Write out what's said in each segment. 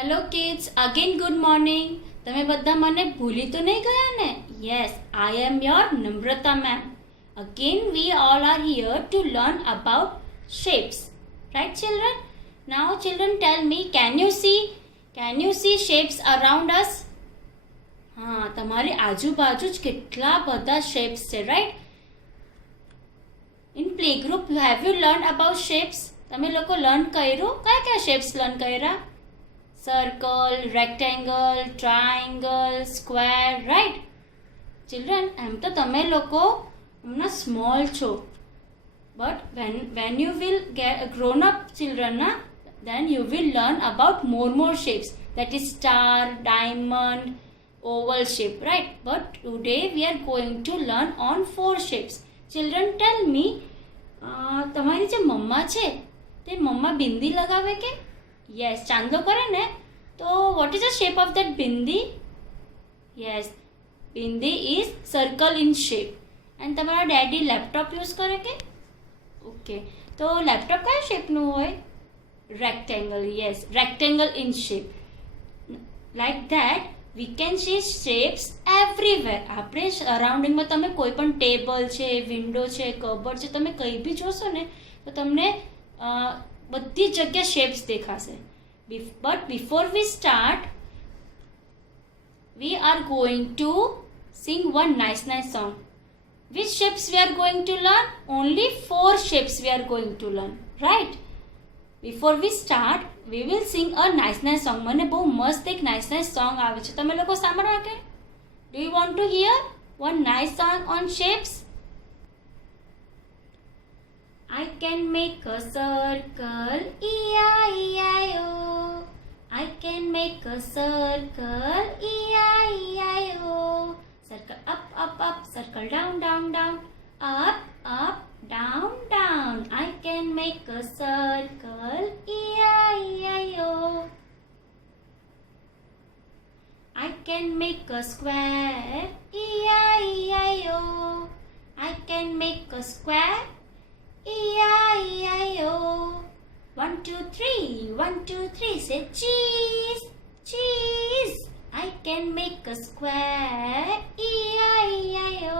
Hello kids, again good morning. તમે બધા મને ભૂલી તો નહીં ગયા ને? Yes, I M your Namrata ma'am. Again, we all are here to learn about shapes. Right, children? Now, children, tell me, can you see shapes around us? હા, તમારી આજુબાજુ જ કેટલા બધા shapes છે, right? In playgroup, have you learned about shapes? તમે લોકો learn કર્યું? કયા shapes લર્ન કર્યા? Circle, rectangle, triangle, square, right? Children, એમ તો તમે લોકો હમણાં small છો, but when you will get grown up children na, then you will learn about more shapes, that is star, diamond, oval shape, right? But today we are going to learn on 4 shapes. Children, tell me, તમારી જે મમ્મા છે તે મમ્મા બિંદી લગાવે કે? Yes, ચાંદલો કરે ને? તો what is the shape of that bindi? Yes, bindi is circle in shape. And તમારા ડેડી લેપટોપ યુઝ કરે કે? ઓકે, તો લેપટોપ કયા શેપનું હોય? Rectangle. Yes, rectangle in shape. Like that we can see shapes everywhere. આપણે સરાઉન્ડિંગમાં તમે કોઈ પણ ટેબલ છે, વિન્ડો છે, કબર્ડ છે, તમે કંઈ બી જોશો ને તો તમને બધી જગ્યા શેપ્સ દેખાશે. But before we start, we are going to sing one nice song. Which shapes we are going to learn? Only 4 shapes we are going to learn, right? Before we start, we will sing a nice song. મને બહુ મસ્ત એક nice song આવે છે. તમે લોકો સાંભળવા કે? Do you want to hear one nice song on shapes? I can make a circle, E-I-E-I-O. I can make a circle, E-I-E-I-O. Circle up, up, up, circle down, down, down, up, up, down, down. I can make a circle, E-I-E-I-O. I can make a square, E-I-E-I-O. I can make a square, E-I-E-I-O. 1, 2, 3, 1, 2, 3, say cheese, cheese. I can make a square, E-I-E-I-O.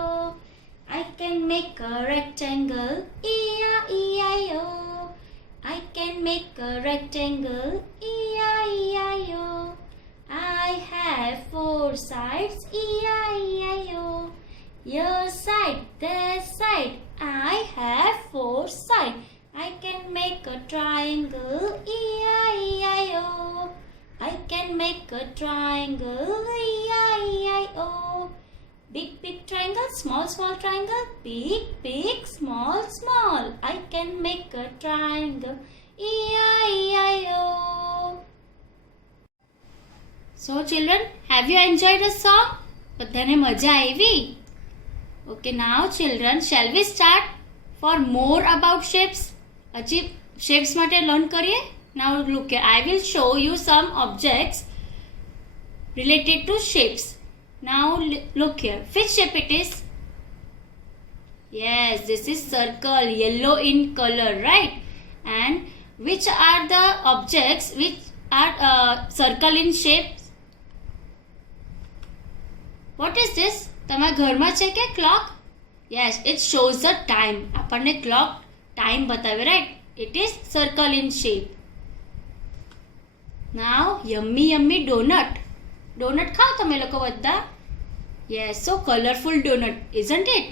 I can make a rectangle, E-I-E-I-O. I can make a rectangle, E-I-E-I-O. I have 4 sides, E-I-E-I-O. Your side, their side, I have 4 sides. I can make a triangle, E-I-E-I-O. I can make a triangle, E-I-E-I-O. Big triangle, small triangle, big, small. I can make a triangle, E-I-E-I-O. So children, have you enjoyed the song? બધાને મજા આવી? Okay, now children, shall we start for more about shapes? હજી shapes માટે learn કરીએ? Now look here, I will show you some objects related to shapes. Now look here, which shape it is? Yes, this is circle, yellow in color, right? And which are the objects which are circle in shape? What is this? તમારા ઘરમાં છે કે clock? Yes, it shows the time. આપણને clock time બતાવે, right? It is circle in shape. Now, yummy donut. Donut ખાઓ તમે લોકો બધા? Yes, so colorful donut, isn't it?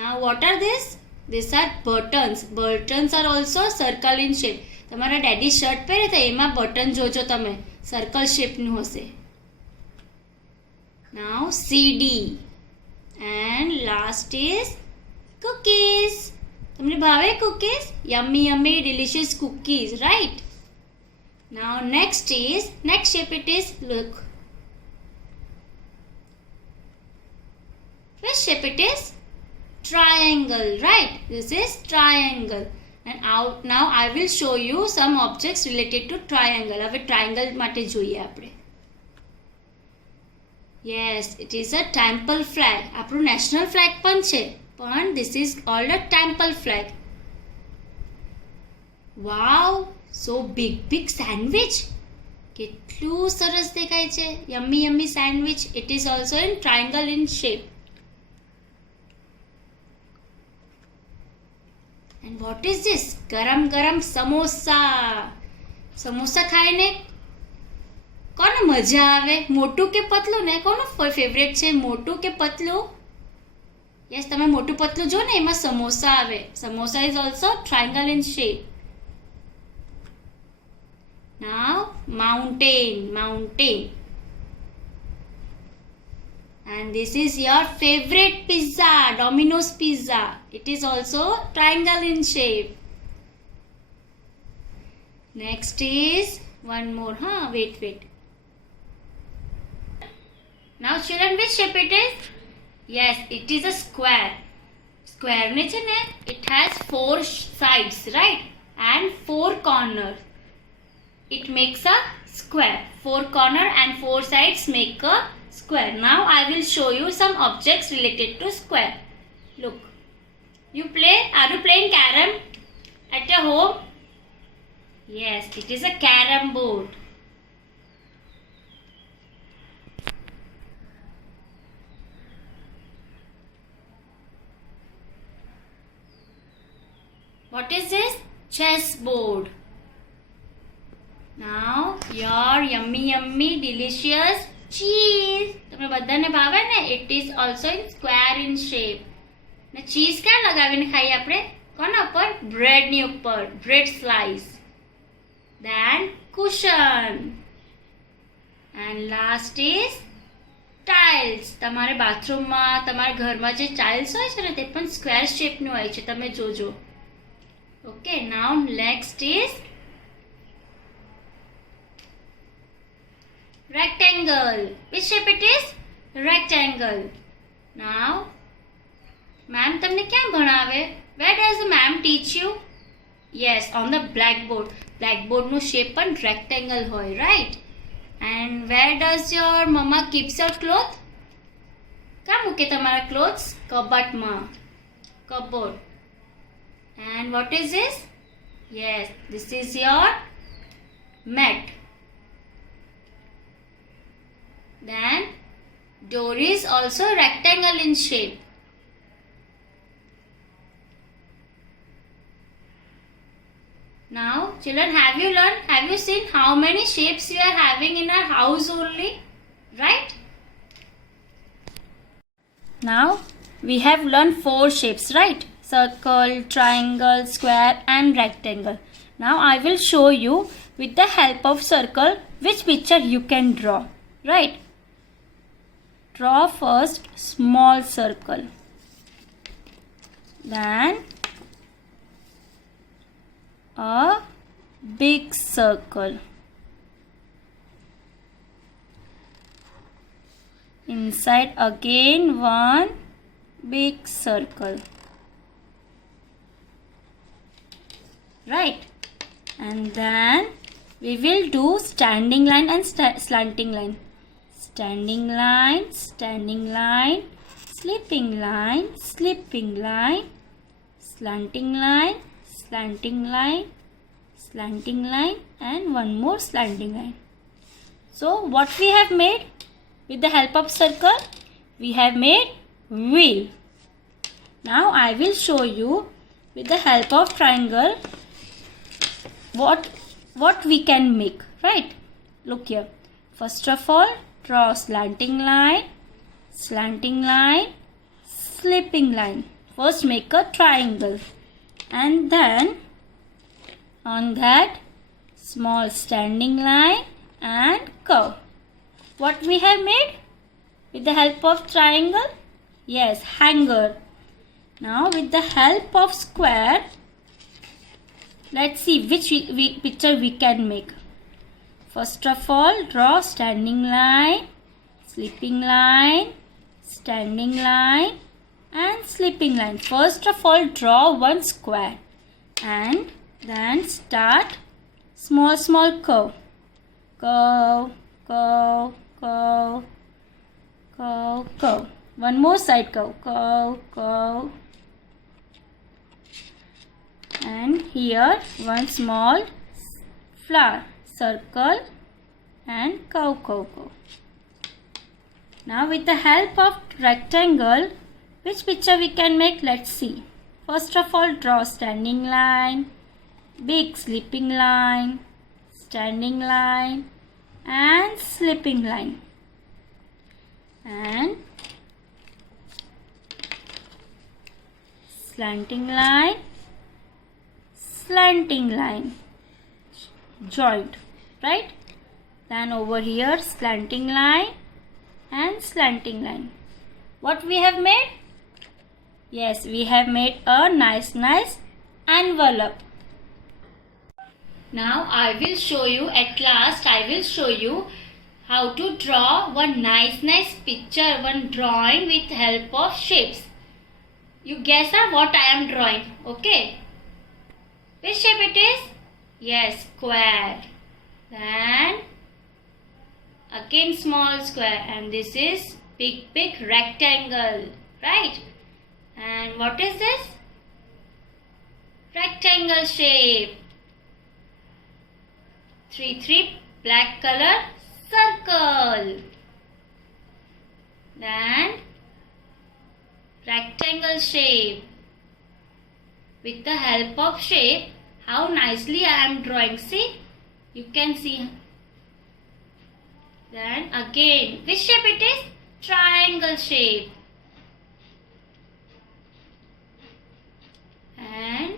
Now, what are this? These are buttons. Buttons are also circle in shape. તમારા daddy shirt પહેરે તો એમાં button જોજો તમે, circle shapeનું હશે. Now, CD. And last is cookies. તમને ભાવે cookies? Yummy delicious cookies, right? Now next shape it is, look. Which shape it is? Triangle, right? This is triangle. And now I will show you some objects related to triangle. હવે triangle માટે જોઈએ આપણે. Yes, it is a temple flag. આપણું national flag પણ છે, પણ this is called a temple flag. Wow, so big sandwich. કેટલું સરસ દેખાય છે. yummy sandwich. It is also in triangle in shape. And what is this? ગરમ સમોસા. સમોસા ખાઈને કોને મજા આવે? મોટું કે પતલું? ને કોનું ફેવરેટ છે, મોટું કે પતલું? યસ, તમે મોટું પતલું જો ને, એમાં સમોસા આવે. Samosa is also triangle in shape. Now mountain. And this is your favorite pizza, Domino's pizza. It is also triangle in shape. Next is one more. Wait. Now children, which shape it is? Yes, it is a square. Square ne છે ને, it has 4 sides, right? And 4 corners. It makes a square. 4 corner and 4 sides make a square. Now I will show you some objects related to square. Look. Are you playing carom at your home? Yes, it is a carom board. What is this? Chessboard. Now your yummy delicious cheese. તમને બધાને ભાવે ને? It is also in square in shape. ને cheese ક્યાં લગાવીને ખાઈએ આપણે? કોના ઉપર? બ્રેડની ઉપર. Bread slice. Then cushion. And last is tiles. તમારે બાથરૂમમાં, તમારા ઘરમાં જે ટાઇલ્સ હોય છે ને, તે પણ સ્ક્વેર શેપનું હોય છે. તમે જોજો. Okay, now next is rectangle. Which shape it is? Rectangle. Now, ma'am તમને ક્યાં ભણાવે? Where does the ma'am teach you? Yes, on the blackboard. Blackboard નું shape પણ rectangle હોય, right? And where does your mama keeps your clothes? ક્યાં મૂકે તમારા clothes? કબાટમાં. Cupboard. And what is this? Yes, this is your mat. Then door is also rectangle in shape. Now children, have you seen how many shapes we are having in our house only? Right? Now we have learned 4 shapes, right? Circle, triangle, square and rectangle. Now I will show you with the help of circle which picture you can draw. Right? Draw first small circle. Then a big circle. Inside again one big circle. Right? And then we will do standing line and slanting line. Standing line, slipping line, slipping line, slanting line, slanting line and one more slanting line. So what we have made with the help of circle? We have made wheel. Now I will show you with the help of triangle what we can make, right? Look here. First of all, draw slanting line, slipping line. First make a triangle and then on that small standing line and curve. What we have made with the help of triangle? Yes, hanger. Now with the help of square, let's see which picture we can make. First of all, draw standing line, slipping line, standing line and slipping line. First of all, draw one square and then start small curve. Curve. One more side curve. And here one small flower, circle and curve, curve, curve. Now with the help of rectangle, which picture we can make? Let's see. First of all, draw standing line, big slipping line, standing line and slipping line, and slanting line, joint, right? Then over here, slanting line and slanting line. What we have made? Yes, we have made a nice envelope. Now I will show you, at last I will show you how to draw one nice picture, one drawing with help of shapes. You guess what I am drawing, okay? Which shape it is? Yes, square. Then again small square, and this is big rectangle, right? And what is this? Rectangle shape. 3 black color circle. Then rectangle shape. With the help of shape, how nicely I am drawing. See? You can see. Then again, which shape it is? Triangle shape. And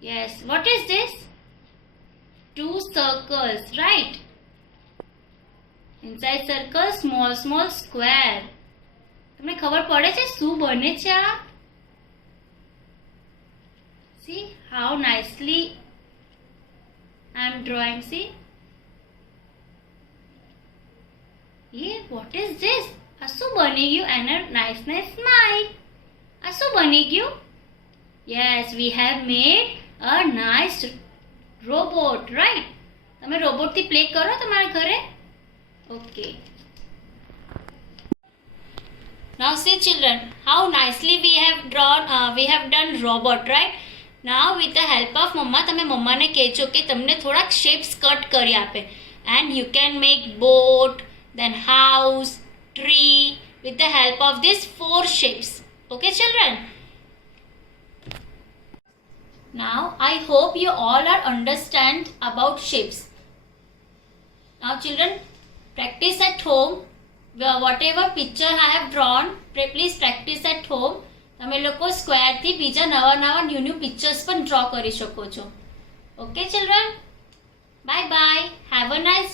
yes, what is this? 2 circles, right? Inside circle, small square. તમને ખબર પડે છે શું બને છે આ? See how nicely I am drawing. See? Yeah, what is this? આ શું બની ગયું? And a nice smile. આ શું બની ગયું? Yes, we have made a nice robot, right? તમે રોબોટ થી પ્લે કરો તમારા ઘરે? Okay. Now see children, how nicely we have done robot, right? Now with the help of mama, તમે મમ્માને કહેજો કે તમને થોડાક shapes કટ કરી આપે. And you can make boat, then house, tree with the help of these 4 shapes. Okay children? Now I hope you all are understand about shapes. Now children, practice at home. Whatever picture I have drawn, please practice at home. તમે લોકો square થી બીજા નવા new pictures પણ draw કરી શકો છો. Okay children? Bye bye. Have a nice